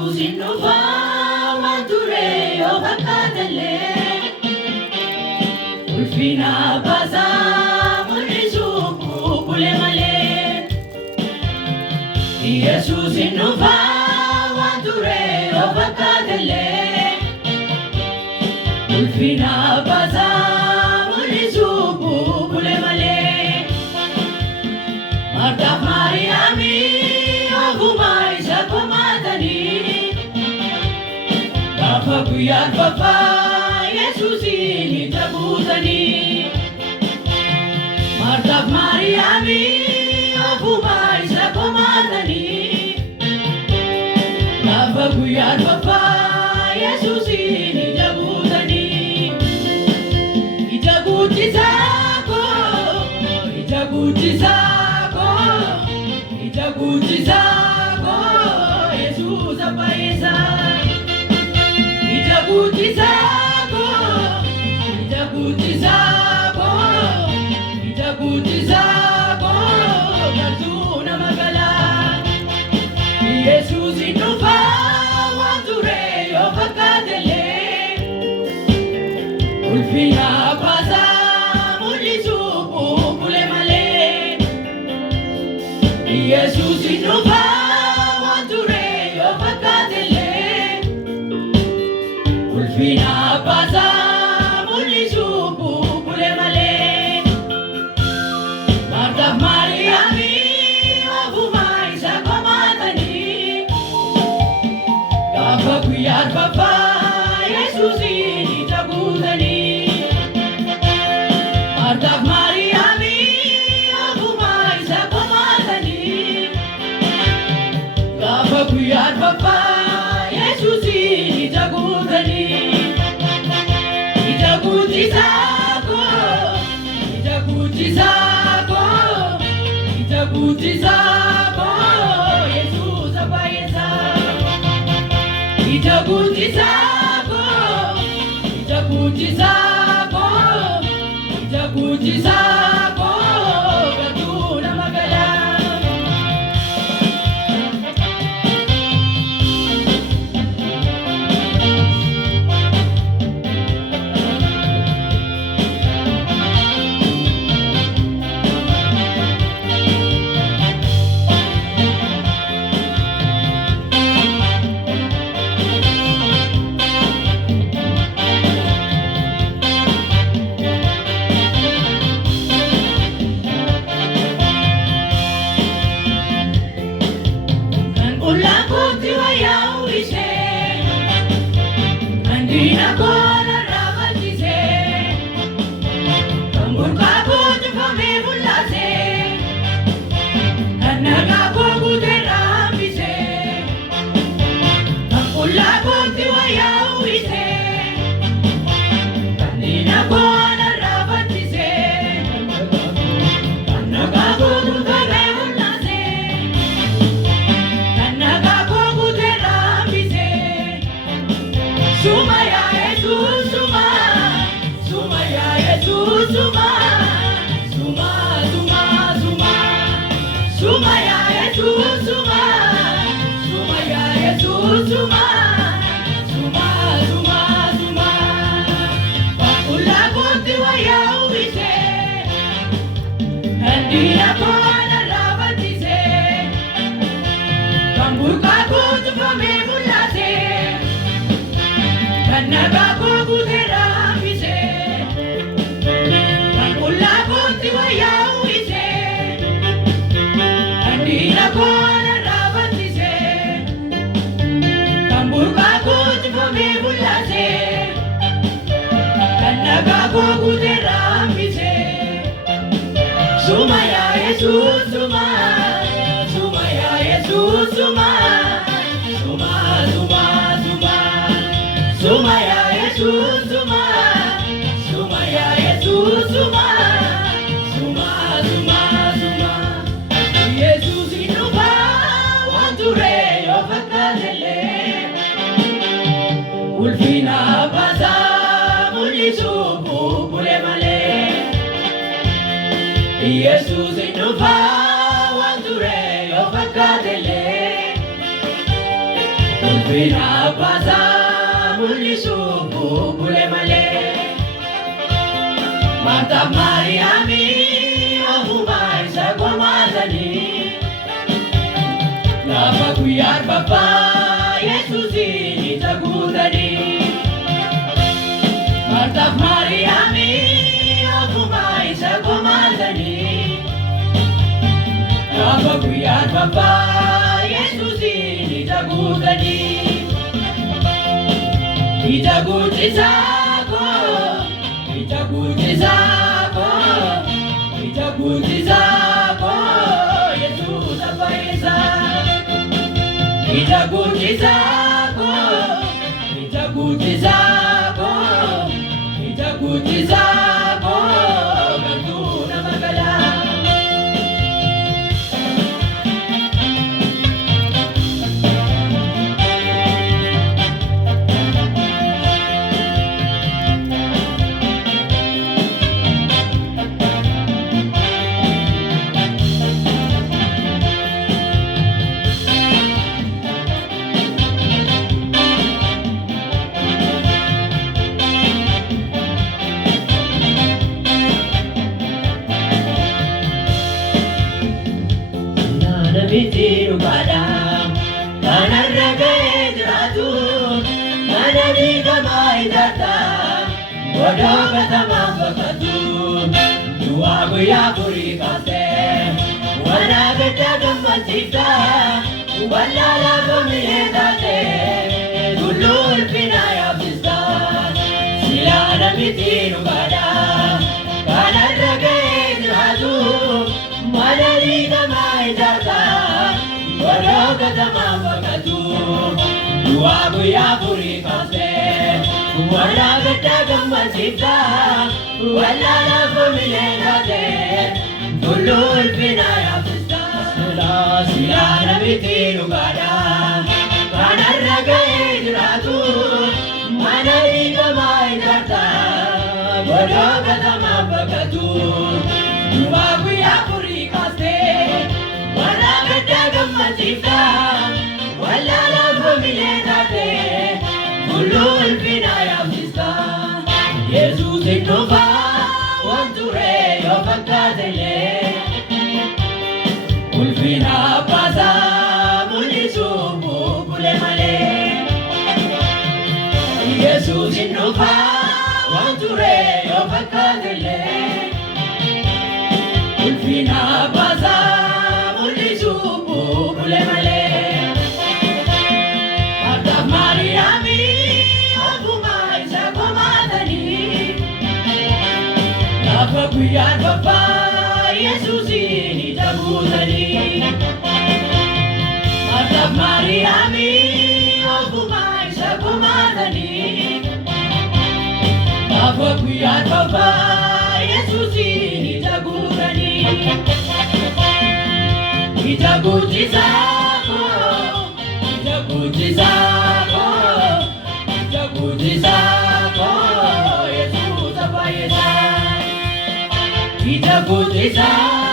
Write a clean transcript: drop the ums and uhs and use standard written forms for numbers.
Yesus innova wanture obakatale ulfina baza mul'isu kule male Yesus innova wanture obakatale ulfina baza mul'isu kule male Marta Mariami Agumai sakomatani Guyar Papa Yesus ini tabutani Marta Mariami Agumai sakomatani Guyar Papa Yesus ini tabutani Itaguti zako Itaguti zako Yesus apaeza Itaguti zako Katuna magala Yesus innova wanture obakatale ulfina baza mul'isu kule male Yesus innova wanture obakatale ulfina baza mul'isu kule male Marta Mariami Agumai sakomatani Guyar Papa Yesus ini tabutani Marta Mariami Agumai sakomatani Guyar Papa Yesus ini tabutani Itaguti zako Yesus apaeza Itaguti zako Katuna magala Andina kona rabatise Kambur kabut fame bulase Annaga kogude rambise Kampulla kunti wayawise Andina kona rabatise Annaga kogude rambise Annaga kogude rambise Suma ya Yesus suma ya Yesus suma ya Yesus suma ya Yesus suma Pakula kunti wayawise Andina kona rabatise Kambur kabut fame bulase Annaga kogude rambise Kampulla kunti wayawise Andina kona rabatise Kambur kabut fame bulase Annaga kogude rambise Suma ya Yesus suma ya Yesus suma ya Yesus suma ya Yesus suma Yesus innova wanture obakatale ulfina baza mul'isu kule male Yesus innova wanture obakatale Ulfina basa mul'isu bubbule malee. Martaaf Maariyaamii ofumaa isa komaatanii. Lafa guyyaa arfaffaa Yesuusin itti guutanii. Martaaf Maariyaamii ofumaa isa komaatanii. Lafa guyyaa arfaffaa Yesuusin itti guutanii. Itti guutisaa koo, itti guutisaa koo, itti guutisaa koo Yesuus abbaa. Ita gutizako, ita gutizako, ita gutizako, kantuna magala. Bitiru kadang kanarra ga'ee jiraatu mana diigamaa ijaarta godoo katamaan bakkatu du'aa guyyaa furii kaastee warra gaddaa gammachiifta wallaalaa koomiyee taatee tulluu ulfinaa yaabsista silaana bitiru kadang kanarra ga'ee jiraatu mana diigamaa ijaarta. Godoo katamaan bakkatu du'aa guyyaa furii kaastee warra gaddaa gammachiifta wallaalaa koomiyee taatee tulluu ulfinaa yaabsista. Silaana miti dhugaadhaa kanarra ga'ee jiraatu mana diigamaa ijaarta godoo katamaan bakkatu du'aa guyyaa furii kaastee warra gaddaa gammachiifta wallaalaa koomiyee taatee tulluu ulfinaa yaabsista. Yesuusin dhufaa waan ture yoo fakkaatellee ulfina abbaasaa mul'isu bubbule malee. Yesuusin dhufaa waan ture yoo fakkaatellee ulfina abbaasaa mul'isu bubbule malee. Martaaf Maariyaamii ofumaa isa komaatanii. Lafa guyyaa arfaffaa Yesuusin itti guutanii. Martaaf Maariyaamii ofumaa isa komaatanii. Lafa guyyaa arfaffaa Yesuusin itti guutanii. Ita guutisaako, ita guutisaako, ita guutisaako Yesuus abbaa. Ita guutisaako.